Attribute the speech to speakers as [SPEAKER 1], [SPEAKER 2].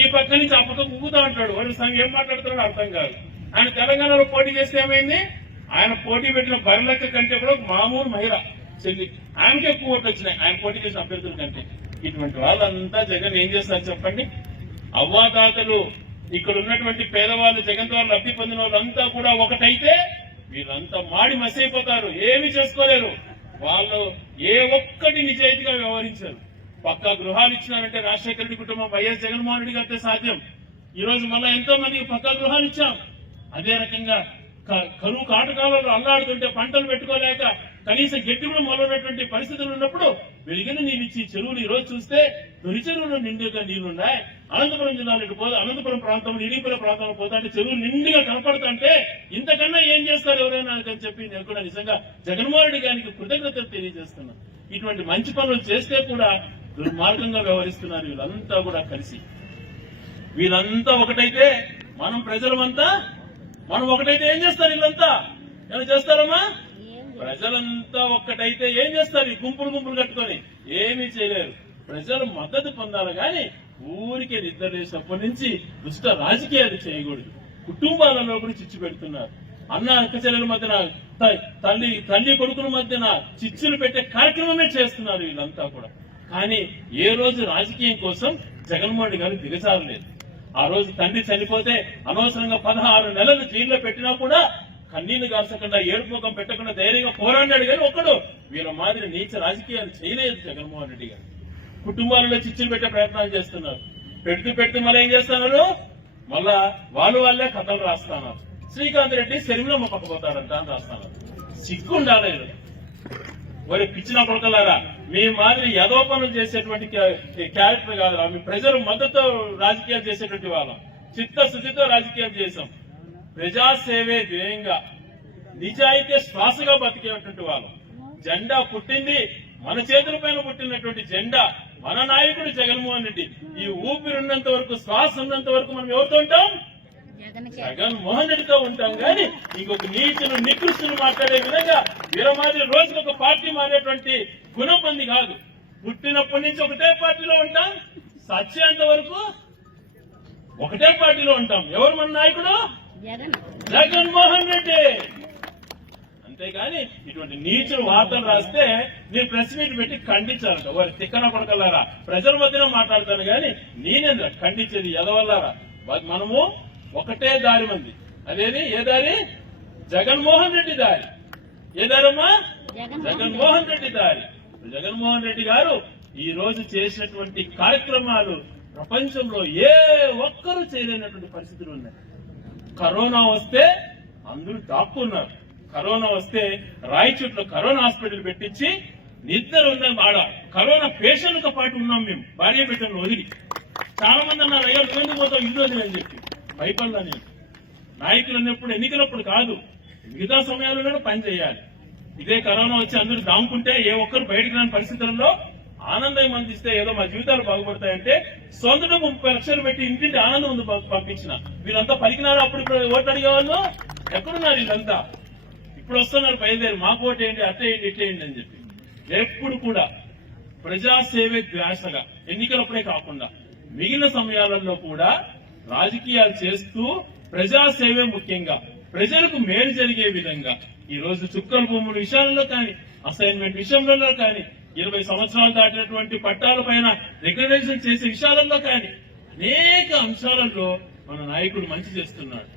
[SPEAKER 1] ఈ పక్క నుంచి ఆ పక్క ఊగుతా ఉంటాడు వాడు సంఘం ఏం మాట్లాడుతున్నాడు అర్థం కాదు ఆయన తెలంగాణలో పోటీ చేస్తే ఏమైంది ఆయన పోటీ పెట్టిన బరిలెక్క కంటే కూడా మామూలు మహిళ చెల్లి ఆయనకే ఎక్కువ ఓట్లు వచ్చినాయి ఆయన పోటీ చేసిన అభ్యర్థుల కంటే ఇటువంటి వాళ్ళంతా జగన్ ఏం చేస్తారు చెప్పండి అవ్వాదాతలు ఇక్కడ ఉన్నటువంటి పేదవాళ్ళు జగన్ ద్వారా లబ్ధి పొందిన వాళ్ళంతా కూడా ఒకటైతే వీళ్ళంతా మాడి మసైపోతారు ఏమి చేసుకోలేరు వాళ్ళు ఏ ఒక్కటి నిజాయితీగా వ్యవహరించారు పక్కా గృహాలు ఇచ్చినారంటే రాజశేఖర రెడ్డి కుటుంబం వైఎస్ జగన్మోహన్ రెడ్డి గారితే సాధ్యం ఈ రోజు మళ్ళీ ఎంతో మందికి పక్కా గృహాలు ఇచ్చాం అదే రకంగా కరువు కాటకాలలో అల్లాడుతుంటే పంటలు పెట్టుకోలేక కనీసం గట్టి కూడా మొదలైనటువంటి పరిస్థితులు ఉన్నప్పుడు వెలిగిన నీళ్ళు ఇచ్చి చెరువులు ఈ రోజు చూస్తే తొలి చెరువులు నిండుగా నీళ్లున్నాయి అనంతపురం జిల్లాలో పోతే అనంతపురం ప్రాంతం ఇడిపుల ప్రాంతంలో పోతా అంటే చెరువులు నిండుగా కనపడుతుంటే ఇంతకన్నా ఏం చేస్తారు ఎవరైనా అని చెప్పి నేను కూడా నిజంగా జగన్మోహన్ రెడ్డి గారికి కృతజ్ఞతలు తెలియజేస్తున్నాను ఇటువంటి మంచి పనులు చేస్తే కూడా దుర్మార్గంగా వ్యవహరిస్తున్నారు వీళ్ళంతా కూడా కలిసి వీళ్ళంతా ఒకటైతే మనం ప్రజలమంతా మనం ఒకటైతే ఏం చేస్తారు వీళ్ళంతా ఏమైనా చేస్తారమ్మా ప్రజలంతా ఒక్కటైతే ఏం చేస్తారు ఈ గుంపులు గుంపులు కట్టుకొని ఏమీ చేయలేరు ప్రజలు మద్దతు పొందాలి కానీ ఊరికే నిద్ర నుంచి దుష్ట రాజకీయాలు చేయకూడదు కుటుంబాలలో కూడా చిచ్చు పెడుతున్నారు అన్న చెల్లెల మధ్యన తల్లి తల్లి కొడుకుల మధ్యన చిచ్చులు పెట్టే కార్యక్రమమే చేస్తున్నారు వీళ్ళంతా కూడా కానీ ఏ రోజు రాజకీయం కోసం జగన్మోహన్ రెడ్డి గారు దిగజారలేదు ఆ రోజు తండ్రి చనిపోతే అనవసరంగా పదహారు నెలలు జైల్లో పెట్టినా కూడా కన్నీళ్లు కాల్చకుండా ఏడుపుకం పెట్టకుండా ధైర్యంగా పోరాడాడు కానీ ఒక్కడు వీళ్ళ మాదిరి నీచ రాజకీయాలు చేయలేదు జగన్మోహన్ రెడ్డి గారు కుటుంబాలలో చిచ్చులు పెట్టే ప్రయత్నాలు చేస్తున్నారు పెడుతూ పెడుతూ మళ్ళీ ఏం చేస్తున్నారు మళ్ళా వాళ్ళు వాళ్ళే కథలు రాస్తున్నారు శ్రీకాంత్ రెడ్డి శరీరంలో మొక్కకపోతాడంట అని రాస్తున్నారు సిగ్గుండాలి మరి పిచ్చిన పడకలారా మీ మాదిరి యదో పనులు చేసేటువంటి క్యారెక్టర్ కాదురా మీ ప్రజలు మద్దతు రాజకీయాలు చేసేటువంటి వాళ్ళం చిత్తశుద్ధితో రాజకీయాలు చేసాం ప్రజాసేవే ధ్యేయంగా నిజాయితీ శ్వాసగా బతికేటువంటి వాళ్ళం జెండా పుట్టింది మన చేతుల పైన పుట్టినటువంటి జెండా మన నాయకుడు జగన్మోహన్ రెడ్డి ఈ ఊపిరి ఉన్నంత వరకు శ్వాస ఉన్నంత వరకు మనం ఎవరుతో ఉంటాం జగన్ మోహన్ రెడ్డితో ఉంటాం కానీ ఇంకొక నీతులు నికృష్ణులు మాట్లాడే విధంగా వీరమాది రోజుకి ఒక పార్టీ మారేటువంటి గుణం కాదు పుట్టినప్పటి నుంచి ఒకటే పార్టీలో ఉంటాం సత్యంత వరకు ఒకటే పార్టీలో ఉంటాం ఎవరు మన నాయకుడు జగన్మోహన్ రెడ్డి అంతేగాని ఇటువంటి నీచులు వార్తలు రాస్తే నేను ప్రెస్ మీట్ పెట్టి ఖండించాలంట వారి తిక్కన పడకలారా ప్రజల మధ్యన మాట్లాడతాను కానీ నేనేంద్ర ఖండించేది ఎదవల్లారా మనము ఒకటే దారి ఉంది అదేది ఏ దారి జగన్మోహన్ రెడ్డి దారి ఏ అమ్మా జగన్మోహన్ రెడ్డి దారి జగన్మోహన్ రెడ్డి గారు ఈ రోజు చేసినటువంటి కార్యక్రమాలు ప్రపంచంలో ఏ ఒక్కరు చేయలేనటువంటి పరిస్థితులు ఉన్నాయి కరోనా వస్తే అందరూ దాక్కున్నారు కరోనా వస్తే రాయచూట్లో కరోనా హాస్పిటల్ పెట్టించి నిద్ర ఉన్న ఆడ కరోనా పేషెంట్తో పాటు ఉన్నాం మేము భార్య పెట్టడం వదిలి చాలా మంది అన్నారు అయ్యా రెండు పోతాం ఈ రోజు అని చెప్పి భయపడదని నాయకులు అన్నప్పుడు ఎన్నికలప్పుడు కాదు మిగతా సమయాల్లో పని చేయాలి ఇదే కరోనా వచ్చి అందరూ దాముకుంటే ఏ ఒక్కరు బయటకు రాని పరిస్థితుల్లో ఆనందం అందిస్తే ఏదో మా జీవితాలు బాగుపడతాయంటే సొంత ముప్పై లక్షలు పెట్టి ఇంటింటి ఆనందం ఉంది పంపించిన వీళ్ళంతా పలికినారు అప్పుడు ఓటు అడిగేవాళ్ళు ఎక్కడున్నారు వీళ్ళంతా ఇప్పుడు వస్తున్నారు బయలుదేరి మా ఓటు ఏంటి అట్టే ఏంటి ఇట్టే ఏంటి అని చెప్పి ఎప్పుడు కూడా ప్రజాసేవే ద్వేషగా ఎన్నికలప్పుడే కాకుండా మిగిలిన సమయాలలో కూడా రాజకీయాలు చేస్తూ ప్రజాసేవే ముఖ్యంగా ప్రజలకు మేలు జరిగే విధంగా ఈ రోజు చుక్కల భూముల విషయాల్లో కానీ అసైన్మెంట్ విషయంలో కానీ ఇరవై సంవత్సరాలు దాటినటువంటి పట్టాల పైన రికగ్నైజేషన్ చేసే విషయాలలో కానీ అనేక అంశాలలో మన నాయకుడు మంచి చేస్తున్నాడు